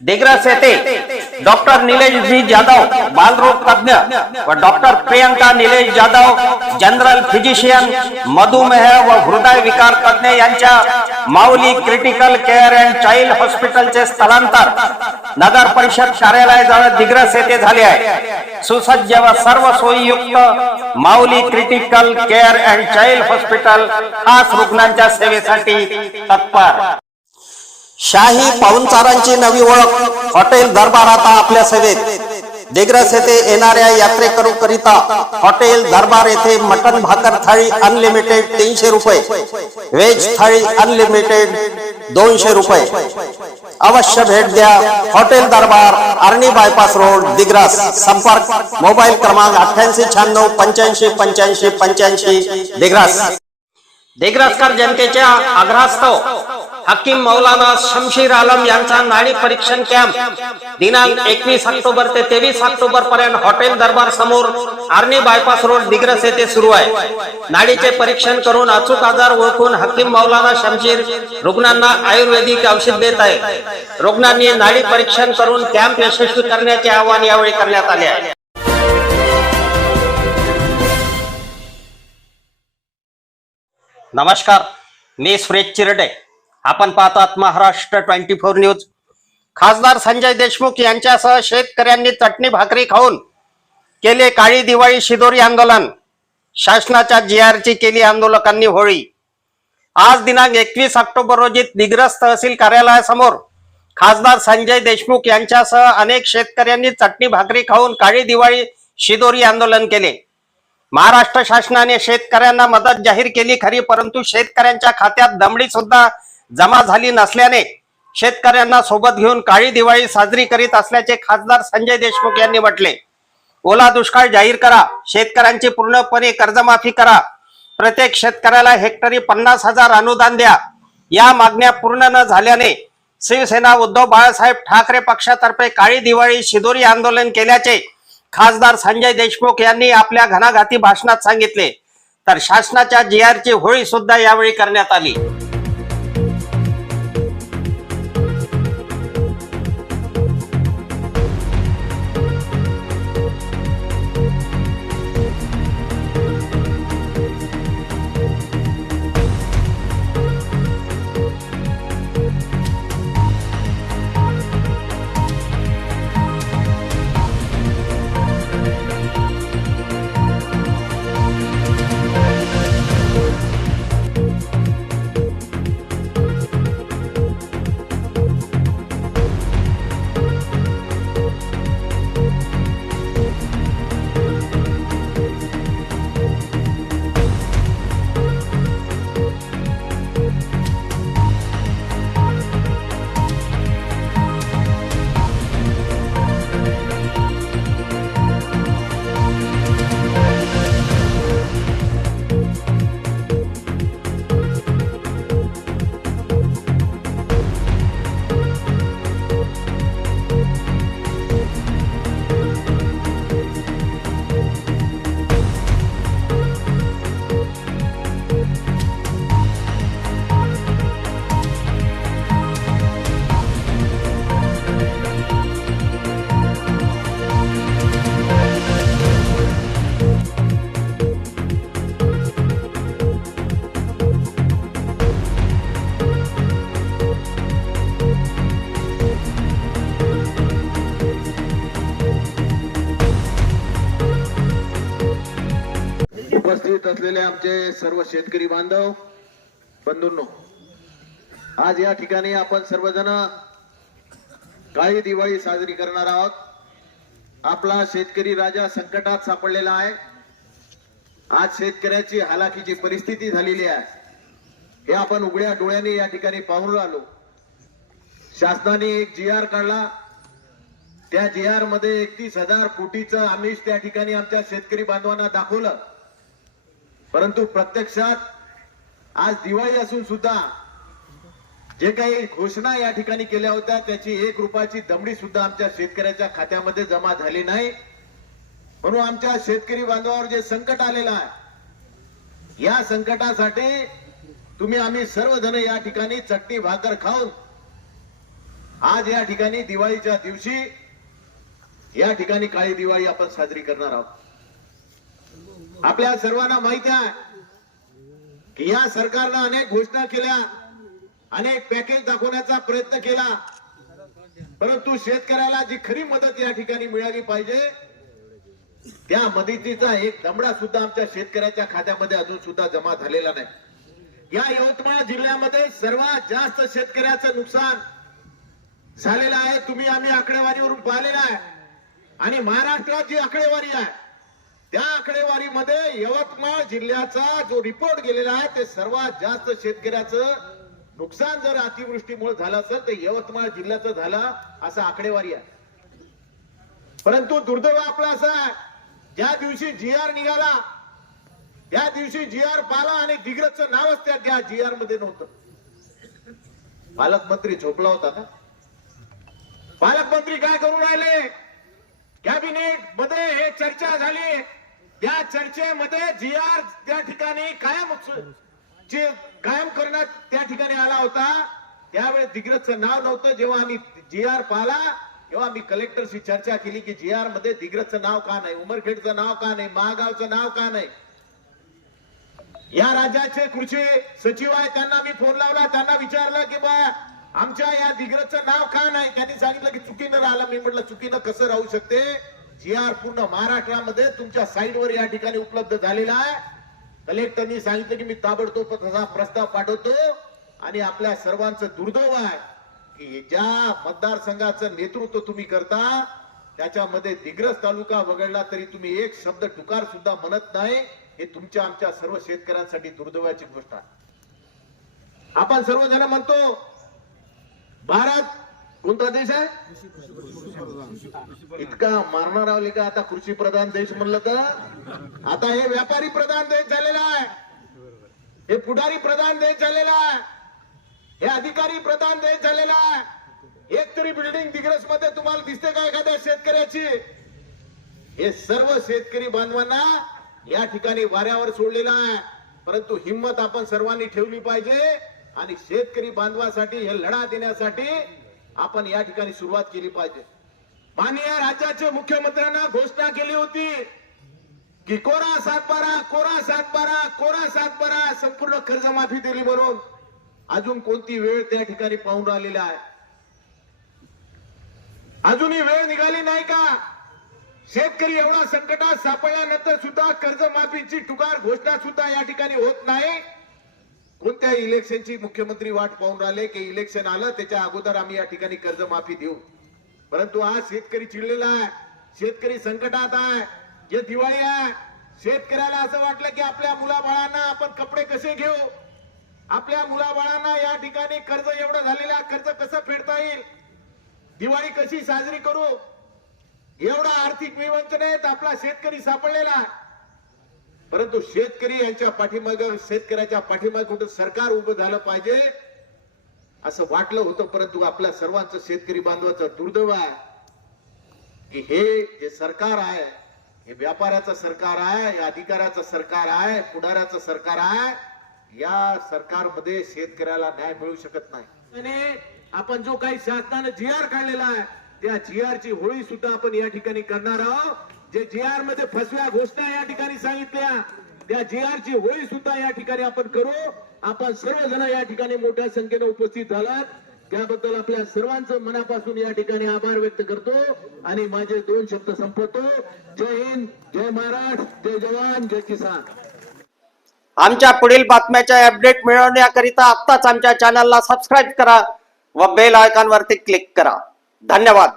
दिग्रस येथे डॉक्टर निलेश जी जाधव बालरोग तज्ञ व doctor Priyanka Nilesh Jadhav general physician मधुमेह व हृदय विकार तज्ञ यांच्या Mauli critical care and child हॉस्पिटलचे स्थलांतर नगर परिषद कार्यालयाजवळ दिग्रस येथे झाले आहे. सुसज्ज व सर्व सोयीयुक्त Mauli critical care and child hospital खास रुग्णांच्या सेवेसाठी तत्पर. शाही पाहुणचारांची नवी ओळख हॉटेल दरबार आता आपल्या सेवेत. देग्रस येथे येणाऱ्या यात्रेकरू करिता हॉटेल दरबार येथे मटन भाकर थाळी अनलिमिटेड तीनशे रुपये व्हेज थाळी अनलिमिटेड दोनशे रुपये. अवश्य भेट द्या hotel Darbar Arni bypass road Digras. संपर्क मोबाईल क्रमांक अठ्ठ्याऐंशी शहाण्णव पंच्याऐंशी पंच्याऐंशी पंच्याऐंशी दिग्रस. देग्रासकर जनतेच्या आग्रहास्तव हकीम मौलाना शमशीर आलम यांचा नाडी परीक्षण कॅम्प दिनांक एकवीस ऑक्टोबर ते तेवीस ऑक्टोबर पर्यंत हॉटेल दरबार समोर आर्णी बायपास रोड दिग्रस येथे सुरू आहे. नाडीचे परीक्षण करून अचूक आजार ओळखून हकीम मौलाना शमशीर रुग्णांना आयुर्वेदिक औषध देत आहे रुग्णांनी नाडी परीक्षण करून कॅम्प यशस्वी करण्याचे आवाहन यावेळी करण्यात आले आहे. नमस्कार मी सुरेश चिरडे. आपण पाहतात महाराष्ट्र ट्वेंटी फोर न्यूज. खासदार संजय देशमुख यांच्यासह शेतकऱ्यांनी चटणी भाकरी खाऊन केले काळी दिवाळी शिदोरी आंदोलन. शासनाच्या जी ची केली आंदोलकांनी होळी. आज दिनांक एकवीस ऑक्टोबर रोजी दिग्रस तहसील कार्यालयासमोर खासदार संजय देशमुख यांच्यासह अनेक शेतकऱ्यांनी चटणी भाकरी खाऊन काळी दिवाळी शिदोरी आंदोलन केले. महाराष्ट्र शासनाने शेतकऱ्यांना मदत जाहीर केली खरी परंतु शेतकऱ्यांच्या खात्यात दमडी सुद्धा जमा झाली नसल्याने शेतकऱ्यांना सोबत घेऊन काळी दिवाळी साजरी करीत असल्याचे खासदार संजय देशमुख यांनी म्हटले. ओला दुष्काळ जाहीर करा शेतकऱ्यांची पूर्णपणे कर्जमाफी करा. प्रत्येक शेतकऱ्याला हेक्टरी पन्नास हजार अनुदान द्या. या मागण्या पूर्ण न झाल्याने शिवसेना उद्धव बाळासाहेब ठाकरे पक्षातर्फे काळी दिवाळी शिदोरी आंदोलन केल्याचे खासदार संजय देशमुख यांनी आपल्या घणाघाती भाषणात सांगितले. तर शासनाच्या जी ची होळी सुद्धा यावेळी करण्यात आली. उपस्थित असलेले आमचे सर्व शेतकरी बांधव बंधूंनो आज या ठिकाणी आपण सर्वजण काळी दिवाळी साजरी करणार आहोत. आपला शेतकरी राजा संकटात सापडलेला आहे. आज शेतकऱ्याची हालाकीची परिस्थिती झालेली आहे. हे आपण उघड्या डोळ्याने या ठिकाणी पाहून आलो शासनाने एक जी आर काढला. त्या जी आरमध्ये एकतीस हजार कोटीचं आमिष त्या ठिकाणी आमच्या शेतकरी बांधवांना दाखवलं. परंतु प्रत्यक्षात आज दिवाळी असून सुद्धा जे काही घोषणा या ठिकाणी केल्या होत्या त्याची एक रुपयाची दमडी सुद्धा आमच्या शेतकऱ्याच्या खात्यामध्ये जमा झाली नाही. म्हणून आमच्या शेतकरी बांधवावर जे संकट आलेलं आहे या संकटासाठी तुम्ही आम्ही सर्वजण या ठिकाणी चटणी भाकर खाऊन आज या ठिकाणी दिवाळीच्या दिवशी या ठिकाणी काळी दिवाळी आपण साजरी करणार आहोत. आपल्या सर्वांना माहिती आहे की या सरकारनं अनेक घोषणा केल्या अनेक पॅकेज दाखवण्याचा प्रयत्न केला. परंतु शेतकऱ्याला जी खरी मदत या ठिकाणी मिळाली पाहिजे त्या मदतीचा एक दमडा सुद्धा आमच्या शेतकऱ्याच्या खात्यामध्ये अजून सुद्धा जमा झालेला नाही. या यवतमाळ जिल्ह्यामध्ये सर्वात जास्त शेतकऱ्याचं नुकसान झालेलं आहे. तुम्ही आम्ही आकडेवारीवरून पाहिलेलं आहे. आणि महाराष्ट्रात जी आकडेवारी आहे त्या आकडेवारीमध्ये यवतमाळ जिल्ह्याचा जो रिपोर्ट गेलेला आहे ते सर्वात जास्त शेतकऱ्याचं नुकसान जर अतिवृष्टीमुळे झालं असेल तर यवतमाळ जिल्ह्याचं झालं असं आकडेवारी आहे. परंतु दुर्दैव आपला असा आहे ज्या दिवशी जी आर निघाला त्या दिवशी जी आर पाला आणि दिग्रजचं नावच त्या त्या जी आरमध्ये नव्हतं. पालकमंत्री झोपला होता ना? पालकमंत्री काय करून राहिले? कॅबिनेटमध्ये हे चर्चा झाली. या चर्चेमध्ये जी आर त्या ठिकाणी कायम जे कायम करण्यात त्या ठिकाणी आला होता त्यावेळेस दिग्रजचं नाव नव्हतं. जेव्हा आम्ही जी आर पाहिला तेव्हा मी कलेक्टरशी चर्चा केली की जी आरमध्ये दिग्रजचं नाव का नाही उमरखेडचं नाव का नाही महागावचं नाव का नाही. या राज्याचे कृषी सचिव आहे त्यांना मी फोन लावला त्यांना विचारलं की बा आमच्या या दिग्रजचं नाव का नाही? त्यांनी सांगितलं की चुकीनं राहिलं. मी म्हटलं चुकीनं कसं राहू शकते? जी आर पूर्ण महाराष्ट्रामध्ये तुमच्या साईडवर या ठिकाणी उपलब्ध झालेला आहे. कलेक्टरनी सांगितलं की मी ताबडतोब तसा प्रस्ताव पाठवतो. आणि आपल्या सर्वांचं दुर्दैव आहे की ज्या मतदारसंघाचं नेतृत्व तुम्ही करता त्याच्यामध्ये दिग्रस तालुका वगळला तरी तुम्ही एक शब्द टुकार सुद्धा म्हणत नाही. हे तुमच्या आमच्या सर्व शेतकऱ्यांसाठी दुर्दैवाची गोष्ट आहे. आपण सर्वजण म्हणतो भारत कोणता देश आहे? इतका मारणार आले का आता कृषी प्रधान देश म्हणलं तर. आता हे व्यापारी प्रधान देश झालेला आहे. हे पुढारी प्रधान देश झालेला आहे. हे अधिकारी प्रधान देश झालेला आहे. एक तरी बिल्डिंग दिग्रसमध्ये तुम्हाला दिसते का एखाद्या शेतकऱ्याची? हे सर्व शेतकरी बांधवांना या ठिकाणी वाऱ्यावर सोडलेला आहे. परंतु हिंमत आपण सर्वांनी ठेवली पाहिजे आणि शेतकरी बांधवासाठी हे लढा देण्यासाठी आपण या ठिकाणी सुरुवात केली पाहिजे. माननीय राज्याचे मुख्यमंत्र्यांना घोषणा केली होती की कोरा सातबारा कोरा सातबारा कोरा सातबारा संपूर्ण कर्जमाफी दिली म्हणून अजून कोणती वेळ त्या ठिकाणी पाहून राहिलेला आहे? अजूनही वेळ निघाली नाही का? शेतकरी एवढा संकटात सापडल्यानंतर सुद्धा कर्जमाफीची टुकार घोषणा सुद्धा या ठिकाणी होत नाही. कोणत्या इलेक्शनची मुख्यमंत्री वाट पाहून राहिले? की इलेक्शन आलं त्याच्या अगोदर आम्ही या ठिकाणी कर्जमाफी देऊ. परंतु आज शेतकरी चिडलेला आहे शेतकरी संकटात आहे जे दिवाळी आहे शेतकऱ्याला असं वाटलं की आपल्या मुलाबाळांना आपण कपडे कसे घेऊ? आपल्या मुलाबाळांना या ठिकाणी कर्ज एवढं झालेलं आहे, कर्ज कसं फेडता येईल? दिवाळी कशी साजरी करू? एवढा आर्थिक विवंचनेत आपला शेतकरी सापडलेला आहे. परंतु शेतकरी यांच्या पाठीमाग शेतकऱ्याच्या पाठीमागे कुठं सरकार उभं झालं पाहिजे असं वाटलं होतं. परंतु आपल्या सर्वांचं शेतकरी बांधवाचं दुर्दैव आहे की हे जे सरकार आहे हे व्यापाऱ्याचं सरकार आहे हे अधिकाऱ्याचं सरकार आहे पुढाऱ्याचं सरकार आहे या सरकारमध्ये शेतकऱ्याला न्याय मिळू शकत नाही. आपण जो काही शासनानं जी आर काढलेला आहे त्या जी आरची होळी सुद्धा आपण या ठिकाणी करणार आहोत. जे जी आरमध्ये फसव्या घोषणा या ठिकाणी सांगितल्या त्या जी आर ची होळी सुद्धा या ठिकाणी आपण करू. आपण सर्वजण या ठिकाणी मोठ्या संख्येने उपस्थित झालात. त्याबद्दल आपल्या सर्वांचं मनापासून या ठिकाणी आभार व्यक्त करतो आणि माझे दोन शब्द संपवतो. जय हिंद जय महाराष्ट्र जय जवान जय किसान. आमच्या पुढील बातम्याच्या अपडेट मिळवण्याकरिता आत्ताच आमच्या चॅनलला सबस्क्राईब करा व बेल आयकॉनवरती क्लिक करा. धन्यवाद.